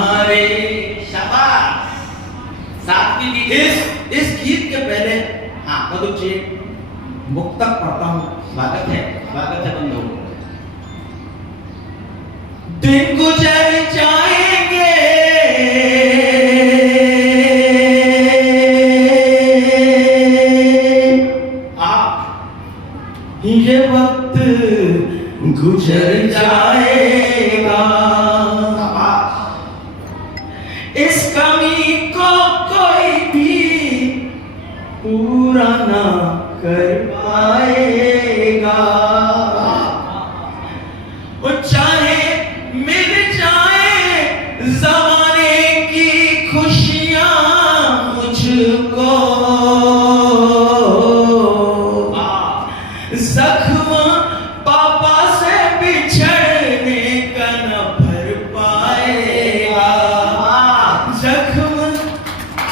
तुम्हारे। शाबाश। सातवीं गीत। इस गीत के पहले हाँ मधुर जी मुक्तक पढ़ता हूँ। स्वागत है बंधु। दिन गुजर जाएंगे ये वक्त गुजर जाएगा, इस कमी को कोई भी पूरा ना कर पाएगा। वो चाहे मिल जाए ज़माने की खुशियां मुझको, जख्म पापा से बिछड़ने का न भर पाएगा। जख्म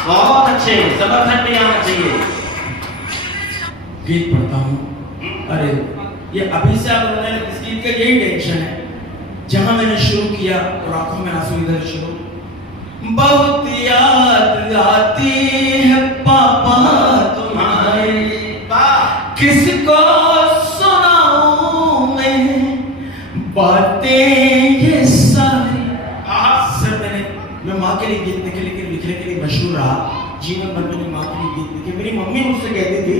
बहुत अच्छे समर्थन भी आना चाहिए। गीत पढ़ता हूँ। अरे ये अभी से आप लोगों ने इस गीत का यही टेंशन है। जहां मैंने शुरू किया और आंखों में आंसू इधर शुरू। बहुत याद आती है पापा तुम्हारी, किसको सुनाऊं मैं बातें ये सारी। सर मैं माँ के लिए गीत लिखने के लिए मशहूर रहा। जीवन भर मैंने माँ के लिए गीत लिखे। मेरी मम्मी मुझसे कहती थी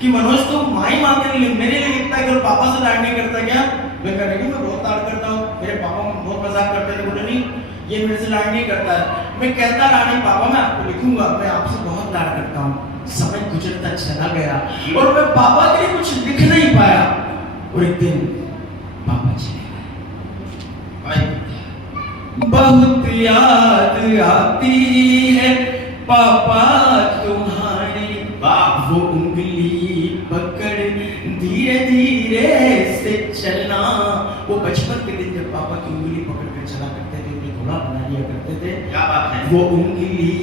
कि मनोज तुम माँ ही माँ के लिए मेरे लिए लिखता है, और पापा से लाड नहीं करता क्या? मैं कह रही मैं बहुत लाड करता हूँ। मेरे पापा बहुत मजाक करते थे, बोले नहीं ये मेरे से लाड नहीं करता है। मैं कहता रहा नहीं पापा मैं आपको लिखूंगा, मैं आपसे बहुत लाड करता हूँ। समय गुजरता चला गया और मैं पापा के लिए कुछ लिख नहीं पाया। और एक दिन पापा चले गए। बहुत याद आती है पापा तुम्हारी, वो उंगली पकड़ धीरे धीरे से चलना। वो बचपन के दिन जब पापा की उंगली पकड़ कर चला करते थे, उन्हें घोड़ा बना लिया करते थे। क्या बात है। वो उंगली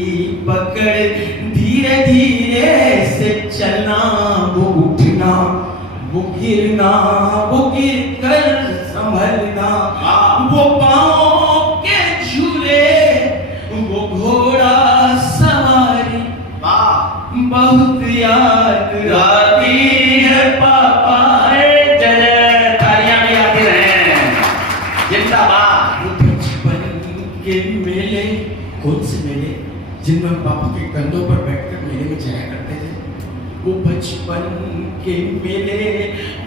पकड़ धीरे धीरे से चलना, वो उठना, वो गिरना, वो गिर कर संभलना, वो पाँव के झूले, वो घोड़ा सवारी। बहुत याद आती है पापा। जय तालियां भी आती रहे। जिंदाबाद। वो बचपन के मेले, कौन से मेले जिनमें पापा के कंधों पर बैठकर मेले में जाया करते थे। वो बचपन के मेले,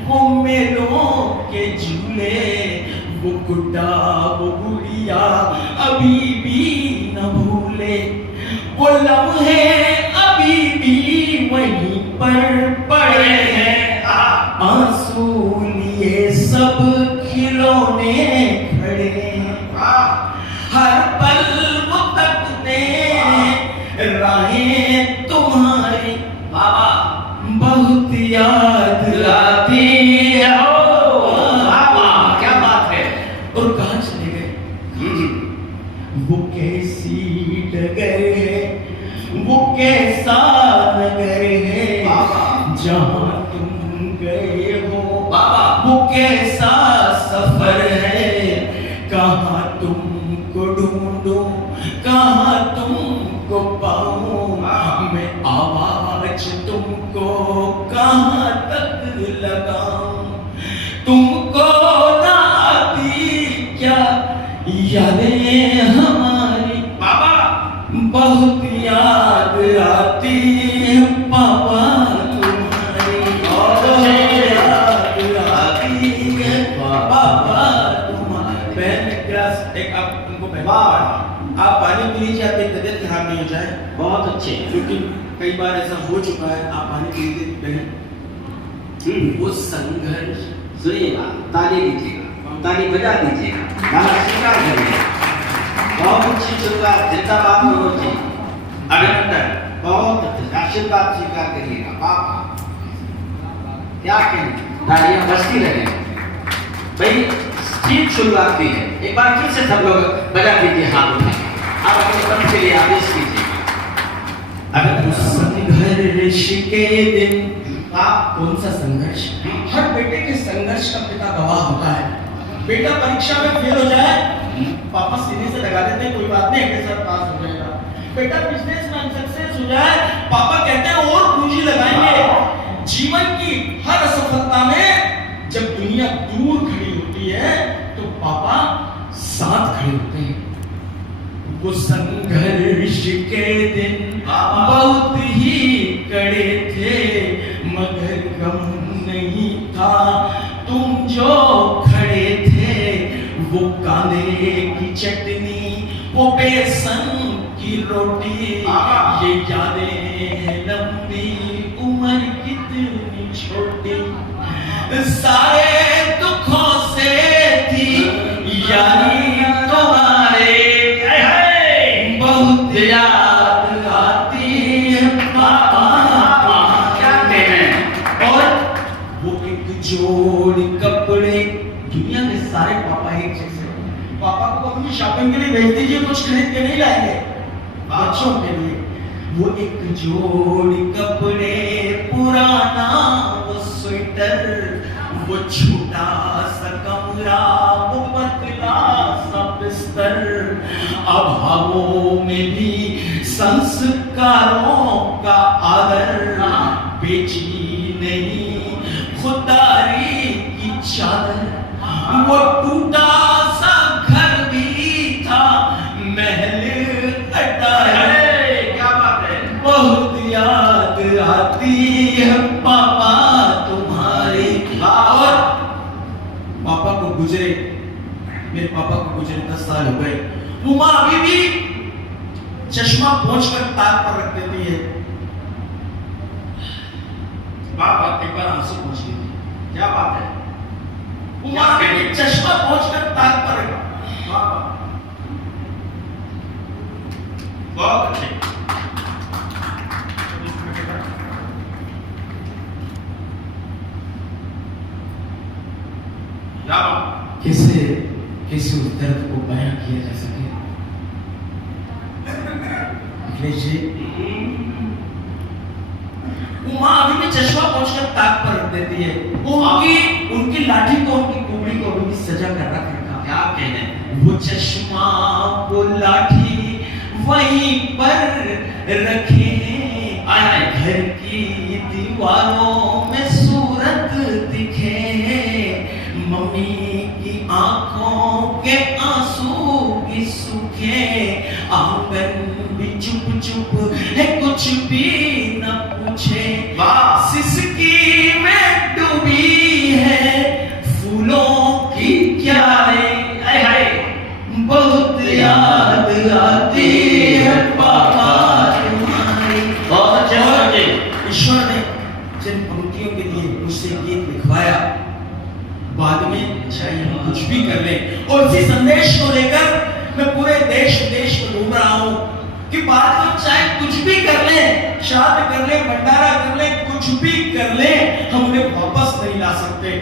वो मेलों के झूले, वो गुड्डा वो गुड़िया अभी भी न भूले। वो लम्हे अभी भी वहीं पर पड़े हैं, आंसू लिए सब खिलौने खड़े हैं। हर पल वो तकते राहें तुम्हारी, बहुत याद आती है। क्या बात है। और कहाँ चले गए? वो कैसी डगर है, वो कैसा नगर है जहाँ तुम गए हो, वो कैसा सफर है। कहाँ तुमको ढूंढूं, कहाँ तुमको पाऊं, मैं आवाज तुमको कहाँ तक लगाऊं। तुमको ना आती क्या यादें हमारी, बहुत याद आती है पापा तुम्हारी, याद आती है पापा तुम्हारी। पहले क्लास एक आप उनको आप पानी पी लीजिए, आपकी तबीयत खराब नहीं हो जाए। बहुत अच्छे, क्योंकि कई बार ऐसा हो चुका है। आप पानी पी लीजिए। वो संघर्ष सुनिएगा, ताली दीजिएगा, ताली बजा दीजिएगा, गाना स्वीकार करिए। बहुत अच्छी शुरुआत, जिंदाबाद मनोज जी, अभिनंदन, बहुत अच्छे आशीर्वाद स्वीकार करिएगा। पापा क्या कहें, तालियां बजती रहे भाई। ठीक शुरुआत की है। एक बार फिर से सब लोग बजा दीजिए, हाथ उठाइए। आप अपने मन के लिए आदेश कीजिए। अगर उस संघर्ष के दिन, आप कौन सा संघर्ष? हर बेटे के संघर्ष का पिता गवाह होता है। बेटा परीक्षा में फेल हो जाए पापा सीने से लगा देते हैं, कोई बात नहीं, अगले साल पास हो जाएगा। बेटा बिजनेसमैन सक्सेस हो जाए, पापा कहते हैं और पूंजी लगाएंगे। जीवन की हर असफलता में जब दुनिया दूर खड़ी होती है तो पापा साथ खड़े होते हैं। वो संघर्ष के दिन बहुत ही कड़े थे, मगर गम नहीं था तुम जो खड़े थे। वो कांदे की चटनी, वो बेसन की रोटी, ये यादें हैं लंबी, उम्र कितनी छोटी। सारे दुखों से थी यारी तुम्हारे, बहुत याद आती है पापा। क्या कहते हैं? और वो एक जोड़ कपड़े, दुनिया के सारे पापा एक जैसे। पापा को अपनी शॉपिंग के लिए भेज दीजिए, कुछ खरीद के नहीं लाएंगे बच्चों के लिए। वो एक जोड़ कपड़े, पुराना वो स्वेटर, वो छोटा सा कमरा, वो पतला सा बिस्तर। अभावों में भी संस्कारों का आदर, बेची नहीं खुदारी की चादर। वो टूटा सा घर भी था, महल अटाया। क्या बात है? बहुत याद आती है पापा तुम्हारी। और पापा को गुजरे, मेरे पापा को गुजरे 10 साल हो गए। वो माँ अभी भी चश्मा पोंछकर ताक पर रख देती है। पापा एक बार आंसू पोंछ लीजिए। क्या बात है? वो माँ अभी भी चश्मा पोंछकर ताक पर रख। बहुत अच्छे। कैसे कैसे उस दर्द को बयां किया जा सके। अखिलेश जी, वो माँ अभी भी चश्मा पोंछकर ताक पर रख देती है। उनकी लाठी को, उनकी कुबड़ी को अभी भी सजा कर रख रखा। क्या कहने? वो चश्मा, वो लाठी वहीं पर रखे हैं। घर की दीवारों में सूरत दिखे, मम्मी की आंखों के आंसू भी सूखे। आंगन भी चुप चुप है, कुछ भी न पूछे। सिसकी में डूबी है फूलों की क्यारी। बहुत याद आती है पापा तुम्हारी। बहुत अच्छे, बहुत अच्छे। ईश्वर ने जिन पंक्तियों के लिए मुझसे गीत लिखवाया, बाद में चाहे हम कुछ भी कर लें, और इसी संदेश को लेकर मैं पूरे देश विदेश में घूम रहा हूँ कि बाद में चाहे कुछ भी कर लें, श्राद्ध कर लें, भंडारा कर लें, कुछ भी कर लें, हम उन्हें वापस नहीं ला सकते।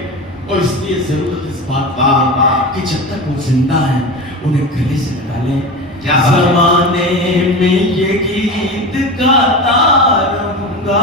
और इसलिए जरूरत इस बात की है कि जब तक वो जिंदा है उन्हें गले से लगा लें। जमाने में ये गीत गाता रहूंगा।